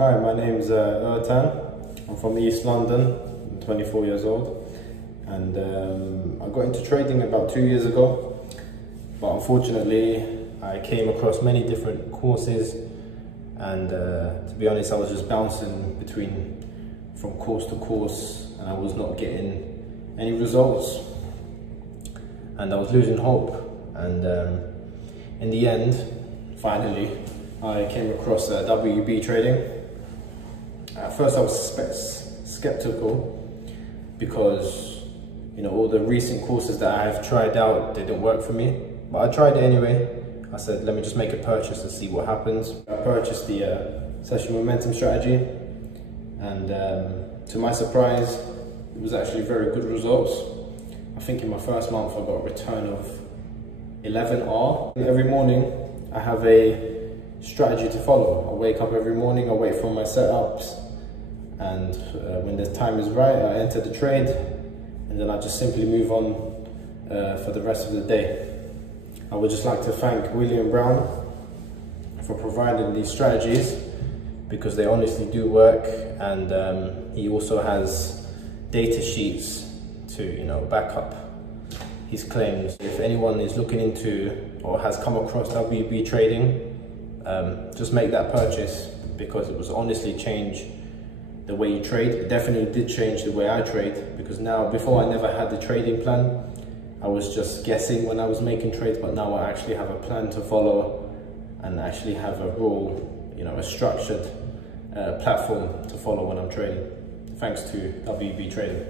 Hi, my name's Ertan. I'm from East London. I'm 24 years old, and I got into trading about 2 years ago. But unfortunately, I came across many different courses, and to be honest, I was just bouncing from course to course, and I was not getting any results, and I was losing hope. And in the end, finally, I came across WB trading. At first I was skeptical because, you know, all the recent courses that I've tried out didn't work for me, but I tried it anyway. I said, let me just make a purchase and see what happens. I purchased the session momentum strategy, and to my surprise, it was actually very good results. I think in my first month I got a return of 11R. Every morning I have a strategy to follow. I wake up every morning, I wait for my setups, and when the time is right, I enter the trade, and then I just simply move on for the rest of the day. I would just like to thank William Brown for providing these strategies, because they honestly do work, and he also has data sheets to, you know, back up his claims. If anyone is looking into or has come across WB trading, just make that purchase, because it was honestly changed the way you trade. It definitely did change the way I trade, because now, before I never had the trading plan. I was just guessing when I was making trades, but now I actually have a plan to follow and actually have a rule, you know, a structured platform to follow when I'm trading. Thanks to WB Trading.